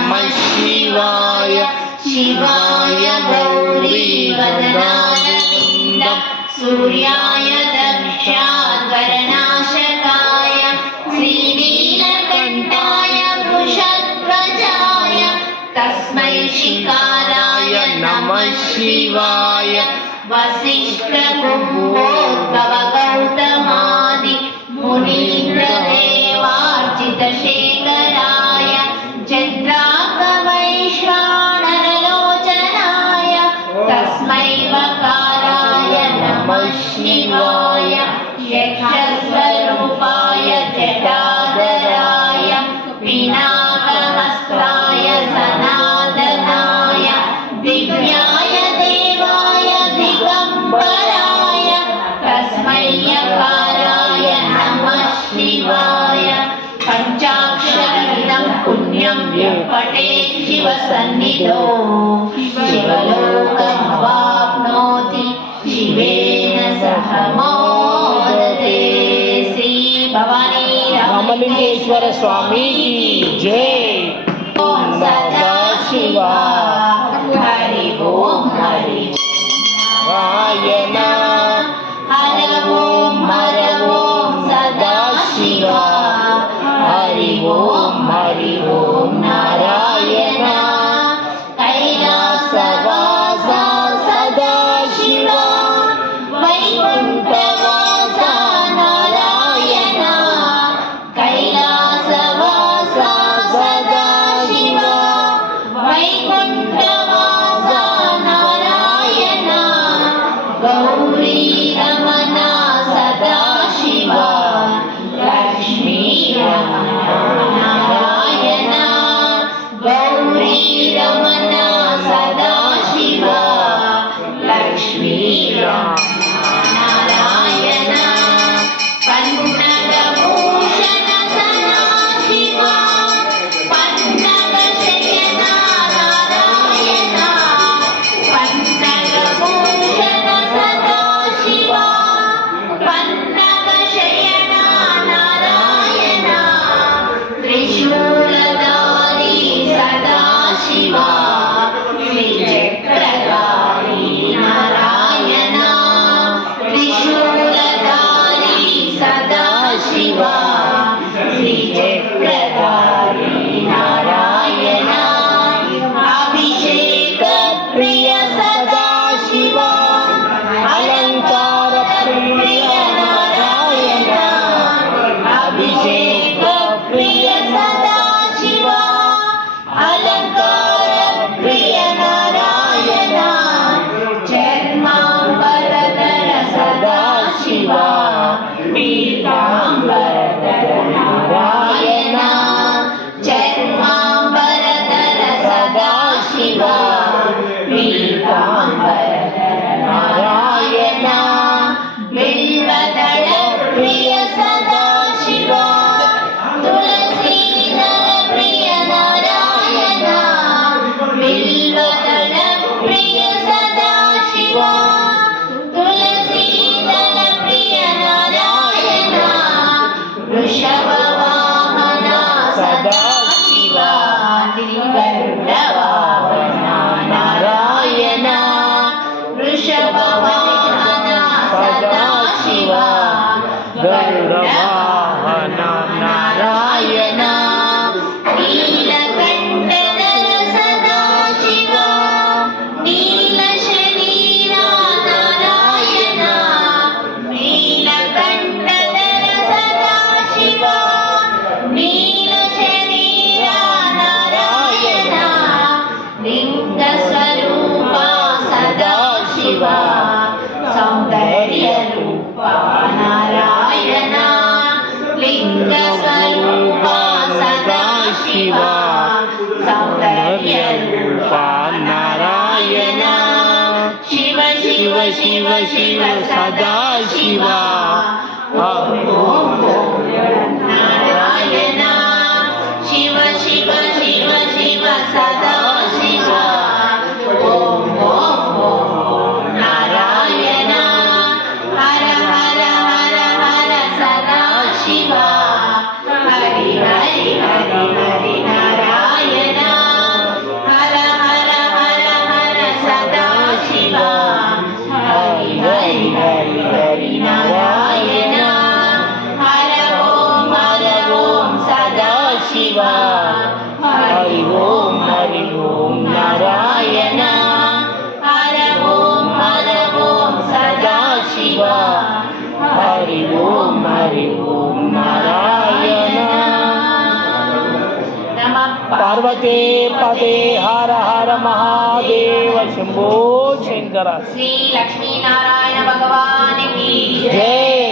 नमः शिवाय शिवाय गौरीवदनाय विन्दं सूर्याय दक्षाकरनाशकाय श्रीनीलकण्ठाय वृषध्वजाय तस्मै शिकाराय नमः शिवाय वसिष्ठकुम्भोद्भव गौतमादि मुनीन्द्रदेवार्चितशेखराय चन्द्राकवैश्वानरलोचनाय तस्मै वकाराय नमः शिवाय यक्षस्वरूपाय जटाधराय पिनाकहस्ताय सनातनाय दिव्याय देवाय दिगम्बराय तस्मै यकाराय नमः शिवाय पञ्चाक्षरमिदं पुण्यं यः पठेत् शिवसन्निधौ शिवलोकमवाप्नोति शिवेन सह मोदते। श्री भवानी रामलिंगेश्वर स्वामी की जय। ओम सदा शिवा हरि ओम नारायण हर ओम सदा शिवा हरि ओम नारायण कैलासवासा सदा शिवा वैकुण्ठवासा नारायण कैलासवासा सदा शिवा वैकुण्ठवासा नारायण गौरी रमणा सदा शिवा लक्ष्मी रमणा नारायण गौरी रमणा सदा शिवा लक्ष्मी रमणा नारायण पन्नगभूषण सदा शिवा पन्नगशयन नारायण पन्नगभूषण सदा शिवा पन्नगशयन नारायण त्रिशूलधारी सदा शिवा श्रीचक्रधारी नारायण त्रिशूलधारी सदा शिवा श्रीचक्रधारी नारायण अभिषेक प्रिय सदा शिवा अलंकार प्रिय नारायण अभिषेक प्रिय सदा शिवा अलंकार प्रिय नारायण चर्मांबरधर सदा शिवा पीतांबरधर नारायण चर्मांबरधर सदा शिवा पीतांबरधर नारायण बिल्वदल प्रिय सदा शिवा तुलसीदल प्रिय नारायण बिल्वदल प्रिय सदा शिवा तुलसीदल प्रिय नारायण वृषभवाहन सदा शिवा गरुडवाहन नारायण वृषभवाहन सदा शिवा गरुडवाहन नारायण नीलकण्ठधर सदा शिवा नीलशरीरा नारायण नीलकण्ठधर सदा शिवा नीलशरीरा नारायण लिङ्गस्वरूपा सदा शिवा सौन्दर्यरूपा नारायण लिङ्गस्वरूपा सदा शिवा सौन्दर्यरूपा नारायण शिव शिव शिव शिव सदा शिवा नारायण शिव शिव शिव शिव सदा शिवा ओम ओम ओम नारायण हर हर हर हर सदा शिवा हरि हरि हरि हरि नारायण పార్వతే పదే హర హర మహాదేవ శంభో శంకర శ్రీ లక్ష్మీనారాయణ భగవానికి జై